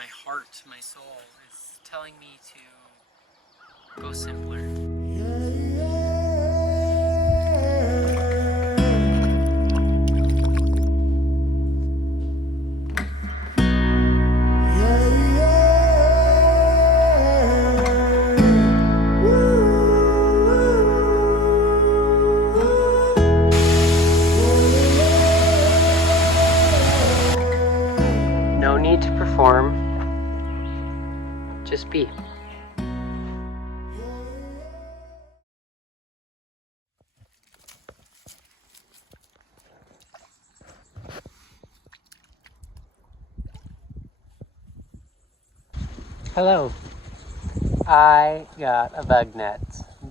my heart, my soul is telling me to go simpler. No need to perform, just be. Hello. I got a bug net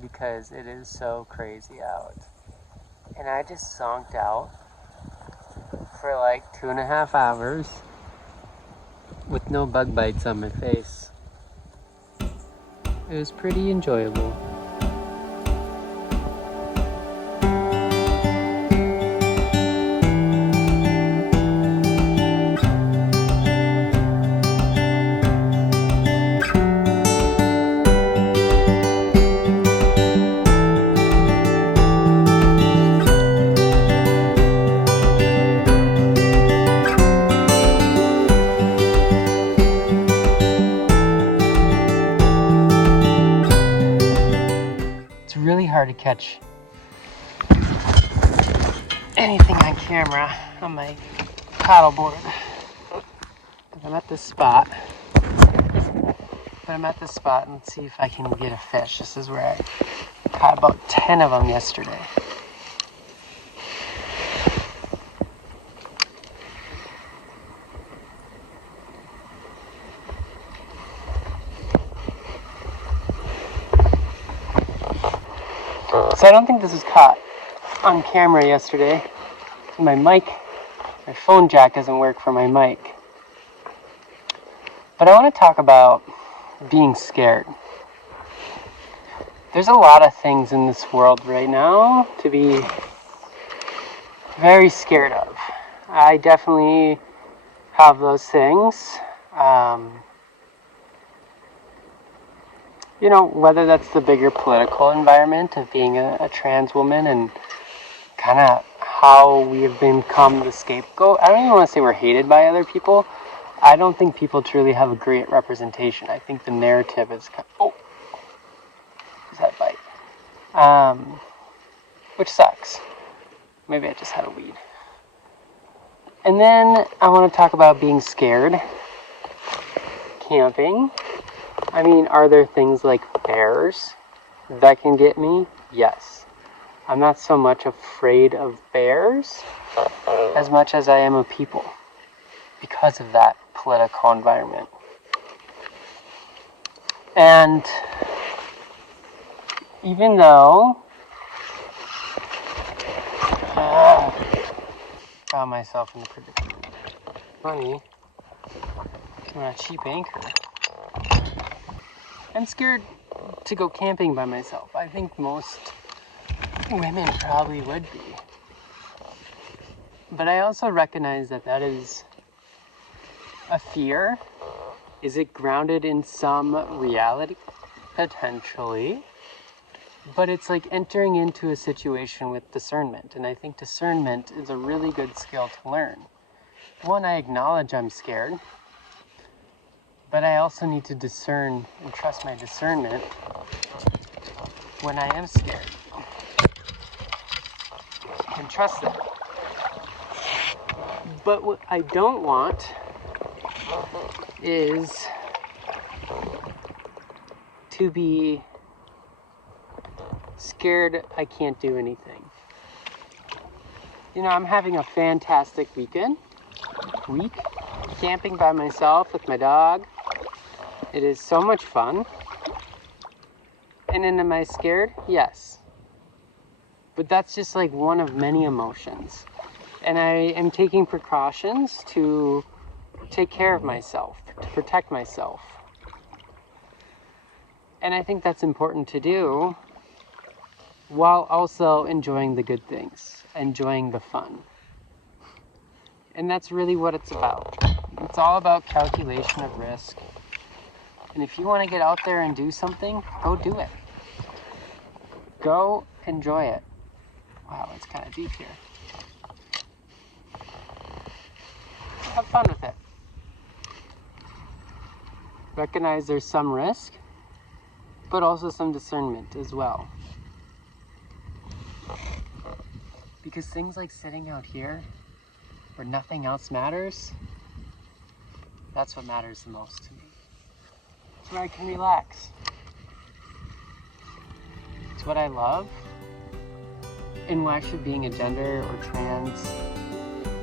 because it is so crazy out. And I just zonked out for like 2.5 hours with no bug bites on my face. It was pretty enjoyable. It's really hard to catch anything on camera on my paddleboard. I'm at this spot. And let's see if I can get a fish. This is where I caught about 10 of them yesterday. So I don't think this was caught on camera yesterday. My phone jack doesn't work for my mic. But I want to talk about being scared. There's a lot of things in this world right now to be very scared of. I definitely have those things. Whether that's the bigger political environment of being a trans woman and kind of how we have become the scapegoat. I don't even want to say we're hated by other people. I don't think people truly have a great representation. I think the narrative is is that bite? Which sucks. Maybe I just had a weed. And then I want to talk about being scared. Camping. I mean, are there things like bears that can get me? Yes. I'm not so much afraid of bears as much as I am of people because of that political environment. And even though found myself in the predicament. Funny, I'm a cheap anchor. I'm scared to go camping by myself. I think most women probably would be. But I also recognize that is a fear. Is it grounded in some reality? Potentially. But it's like entering into a situation with discernment. And I think discernment is a really good skill to learn. One, I acknowledge I'm scared. But I also need to discern and trust my discernment when I am scared. And trust that. But what I don't want is to be scared I can't do anything. I'm having a fantastic week, camping by myself with my dog. It is so much fun. And then am I scared? Yes. But that's just like one of many emotions. And I am taking precautions to take care of myself, to protect myself. And I think that's important to do while also enjoying the good things, enjoying the fun. And that's really what it's about. It's It's all about calculation of risk. And if you want to get out there and do something, go do it. Go enjoy it. Wow, it's kind of deep here. Have fun with it. Recognize there's some risk, but also some discernment as well. Because things like sitting out here where nothing else matters, that's what matters the most to me. It's where I can relax. It's what I love, and why should being a gender or trans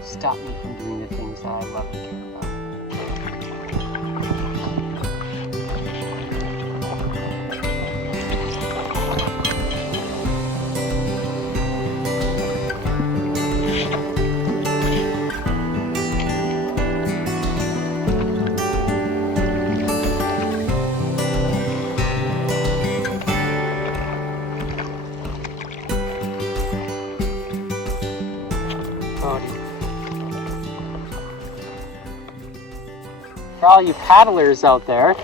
stop me from doing the things that I love and care about? For all you paddlers out there,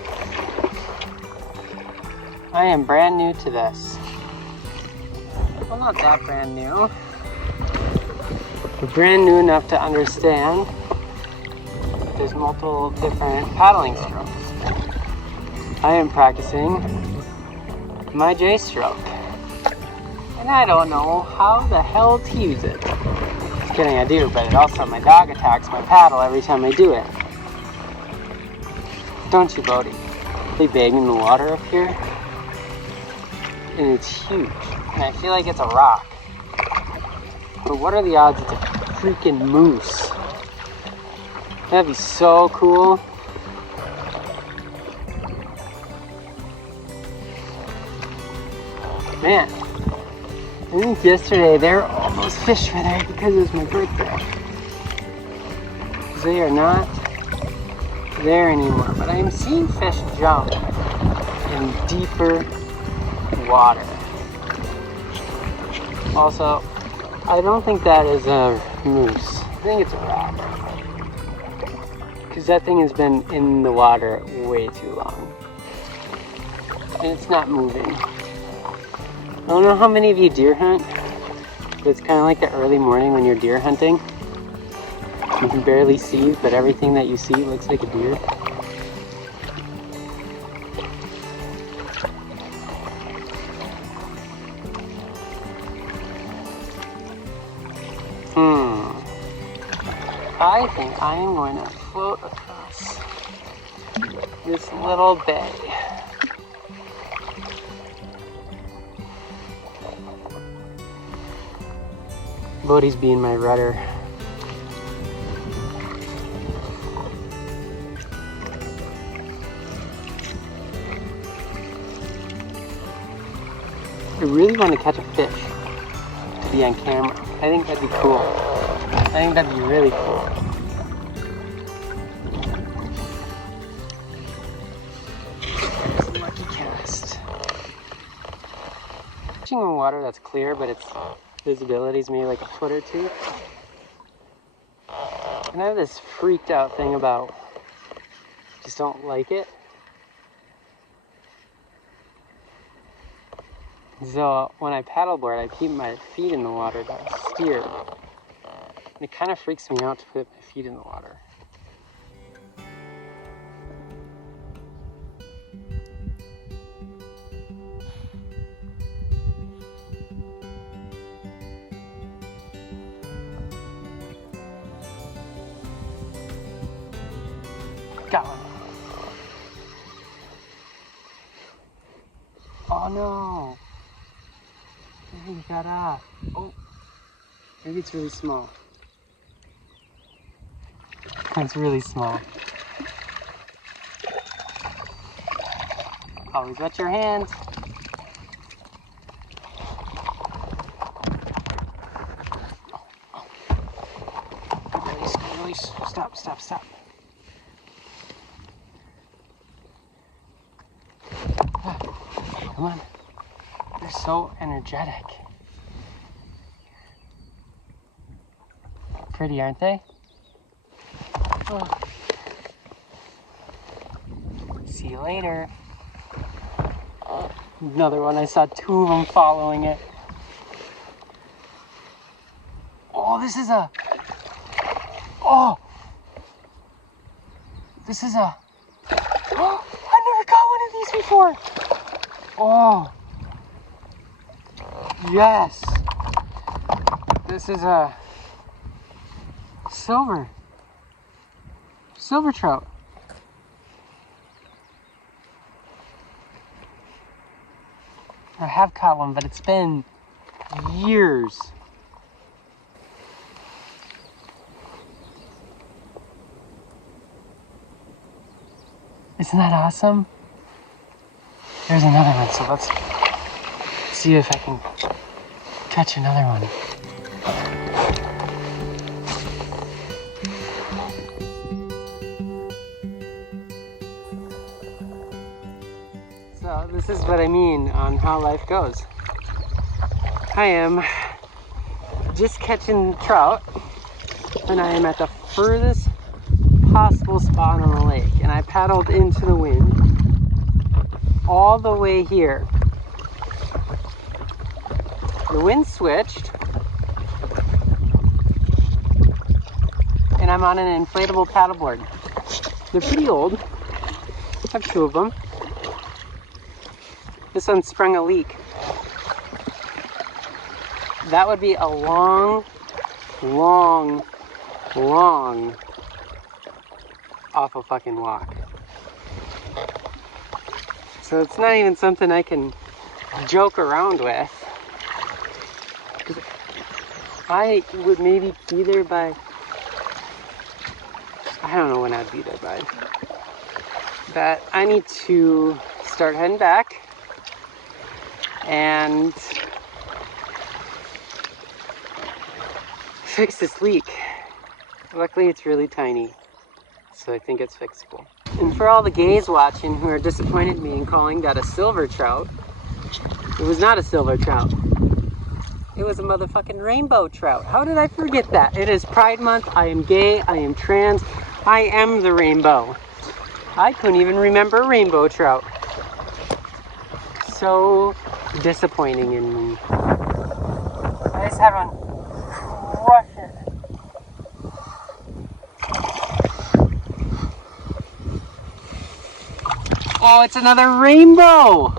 I am brand new to this. Well, not that brand new, but brand new enough to understand there's multiple different paddling strokes. I am practicing my J stroke, and I don't know how the hell to use it. Just kidding, I do, but also my dog attacks my paddle every time I do it. Don't you, Bodhi? Really big in the water up here, and it's huge, and I feel like it's a rock. But what are the odds it's a freaking moose? That'd be so cool. Man, I think yesterday there were all those fish were there because it was my birthday. They are not there anymore, but I am seeing fish jump in deeper water. Also, I don't think that is a moose. I think it's a rock. Because that thing has been in the water way too long. And it's not moving. I don't know how many of you deer hunt, but it's kind of like the early morning when you're deer hunting. You can barely see, but everything that you see looks like a deer. I think I am going to float across this little bay. Bodhi's being my rudder. I really want to catch a fish to be on camera. I think that'd be cool. I think that'd be really cool. There's a lucky cast. Fishing in water that's clear, but its visibility is maybe like a foot or two. And I have this freaked out thing about just don't like it. So when I paddleboard, I keep my feet in the water to steer. And it kind of freaks me out to put my feet in the water. Got one. Oh no. He got off. Oh, maybe it's really small. It's really small. Always wet your hands. Release. Stop. Come on. They're so energetic. Pretty, aren't they? Oh. See you later. Another one. I saw two of them following it. Oh, this is a... Oh! This is a... Oh, I never got one of these before! Oh! Yes! This is a... Silver trout. I have caught one, but it's been years. Isn't that awesome? There's another one, so let's see if I can catch another one. So this is what I mean on how life goes. I am just catching trout, and I am at the furthest possible spot on the lake, and I paddled into the wind all the way here. The wind switched, and I'm on an inflatable paddleboard. They're pretty old. I have two of them. This one sprung a leak. That would be a long awful fucking walk. So it's not even something I can joke around with. 'Cause I would maybe be there by, I don't know when I'd be there by. But I need to start heading back and fix this leak. Luckily it's really tiny, so I think it's fixable. And for all the gays watching who are disappointed in me in calling that a silver trout, it was not a silver trout. It was a motherfucking rainbow trout. How did I forget that? It is Pride Month. I am gay. I am trans. I am the rainbow. I couldn't even remember rainbow trout. So disappointing in me. I just had one crush it. Oh, it's another rainbow!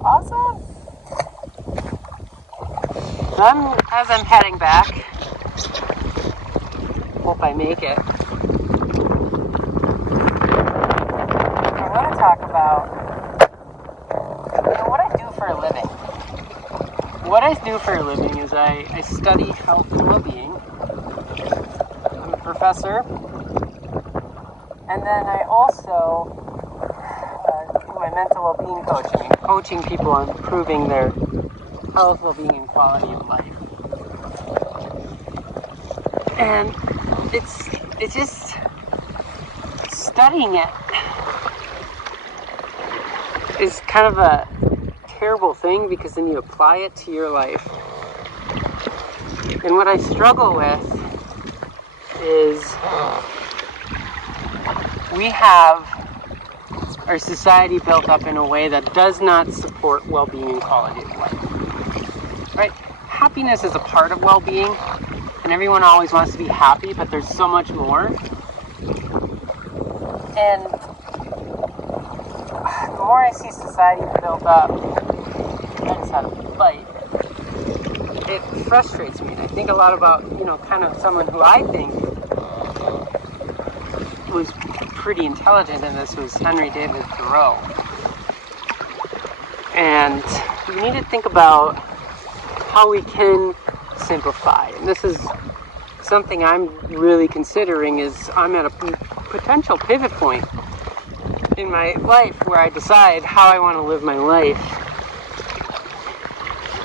Awesome! As I'm heading back, hope I make it. I want to talk about what I do for a living. What I do for a living is I study health and well-being. I'm a professor, and then I also do my mental well-being coaching people on improving their health, well-being, and quality of life. And it's just studying it is kind of a terrible thing, because then you apply it to your life. And what I struggle with is we have our society built up in a way that does not support well-being and quality of life. Right? Happiness is a part of well-being, and everyone always wants to be happy, but there's so much more. And the more I see society built up, I just had a bite, it frustrates me. And I think a lot about, kind of someone who I think was pretty intelligent in this was Henry David Thoreau. And we need to think about how we can simplify. And this is something I'm really considering. Is I'm at a potential pivot point in my life where I decide how I want to live my life.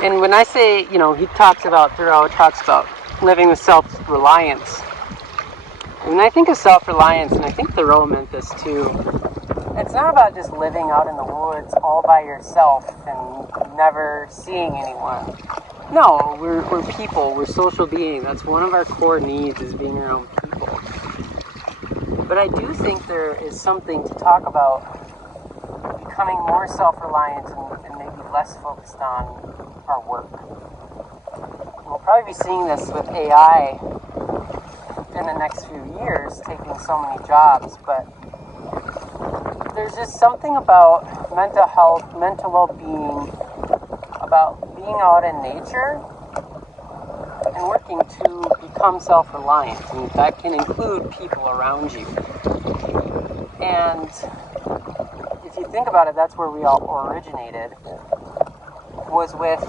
And when I say, Thoreau talks about living with self-reliance. When I think of self-reliance, and I think Thoreau meant this too, it's not about just living out in the woods all by yourself and never seeing anyone. No, we're people, we're social beings. That's one of our core needs, is being around people. But I do think there is something to talk about becoming more self-reliant and maybe less focused on our work. We'll probably be seeing this with AI in the next few years, taking so many jobs, but there's just something about mental health, mental well-being, about being out in nature and working to become self-reliant. And that can include people around you. And if you think about it, that's where we all originated, was with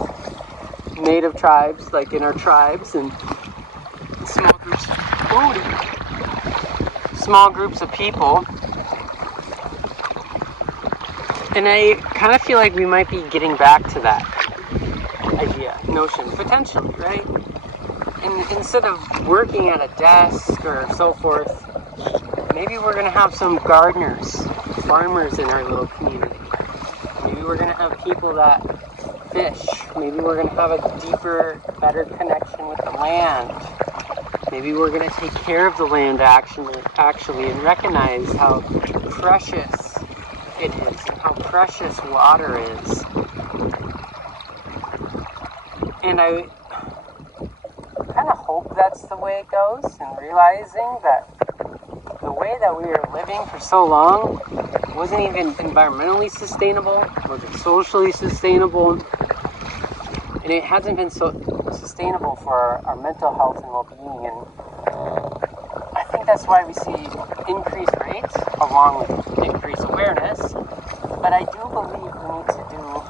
native tribes, like in our tribes, and small groups of people. And I kind of feel like we might be getting back to that notion, potentially, right? And instead of working at a desk or so forth, maybe we're going to have some gardeners, farmers in our little community. Maybe we're going to have people that fish. Maybe we're going to have a deeper, better connection with the land. Maybe we're going to take care of the land actually and recognize how precious it is and how precious water is. And I kind of hope that's the way it goes, and realizing that the way that we were living for so long wasn't even environmentally sustainable, wasn't socially sustainable, and it hasn't been so sustainable for our mental health and well-being. And I think that's why we see increased rates along with increased awareness. But I do believe we need to do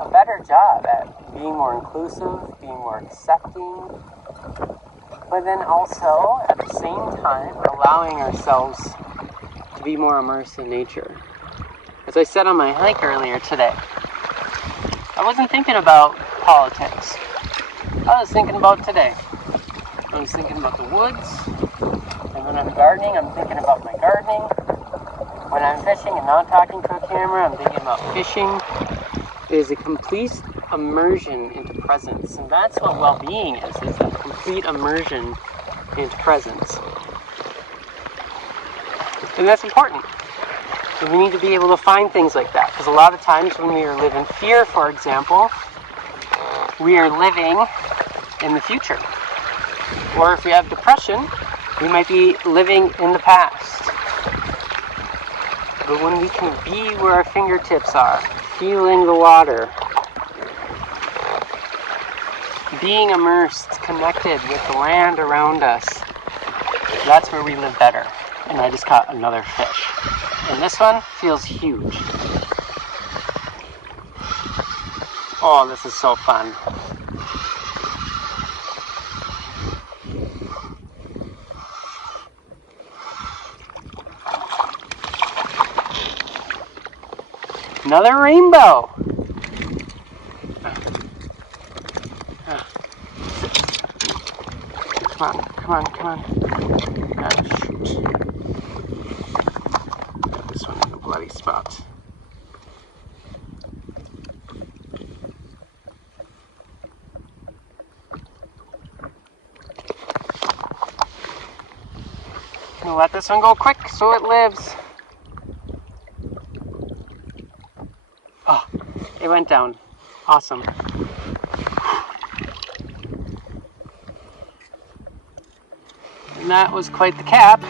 a better job at being more inclusive, being more accepting, but then also at the same time allowing ourselves to be more immersed in nature. As I said on my hike earlier today, I wasn't thinking about politics. I was thinking about today. I was thinking about the woods, and when I'm gardening, I'm thinking about my gardening. When I'm fishing and not talking to a camera, I'm thinking about fishing. It is a complete immersion into presence, and that's what well-being is that complete immersion into presence. And that's important. So we need to be able to find things like that, because a lot of times when we live in fear, for example, we are living in the future. Or if we have depression, we might be living in the past. But when we can be where our fingertips are, feeling the water, being immersed, connected with the land around us, that's where we live better. And I just caught another fish. And this one feels huge. Oh, this is so fun. Another rainbow. Come on. Oh, shoot. Got this one in a bloody spot. I'm gonna let this one go quick so it lives. Oh, it went down. Awesome. And that was quite the cap.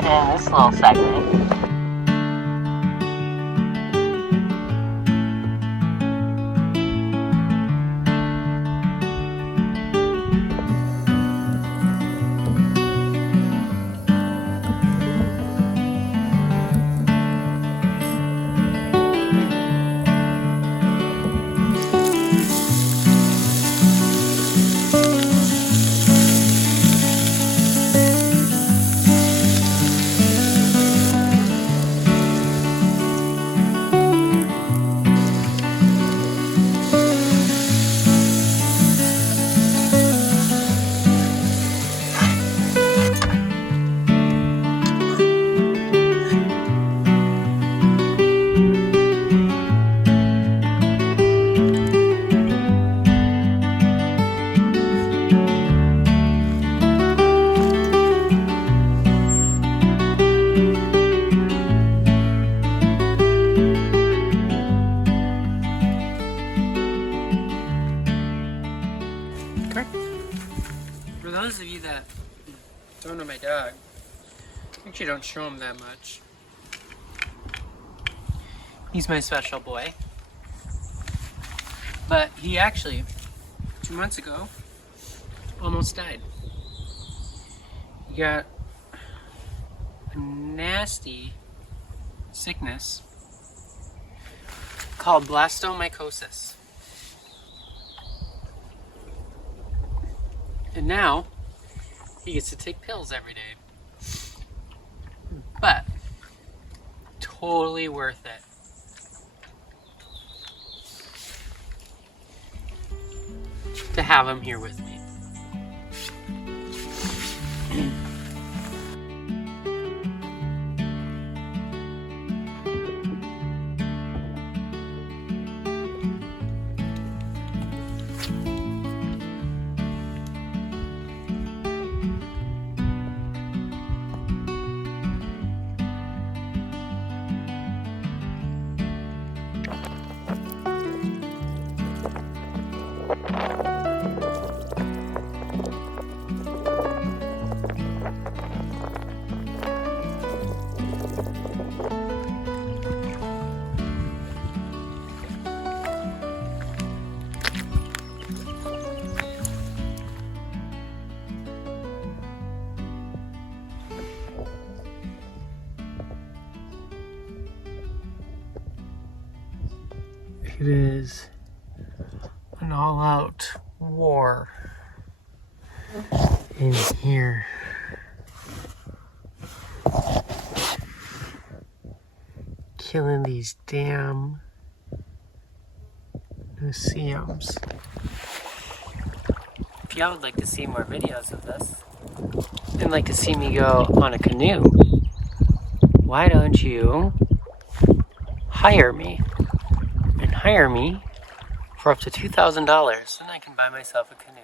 And this little segment. those of you that don't know my dog, actually don't show him that much. He's my special boy. But he actually, 2 months ago, almost died. He got a nasty sickness called blastomycosis. And now he gets to take pills every day. But totally worth it. To have him here with me. It is an all-out war in here. Killing these damn museums. If y'all would like to see more videos of this and like to see me go on a canoe, why don't you hire me? And hire me for up to $2,000, and I can buy myself a canoe.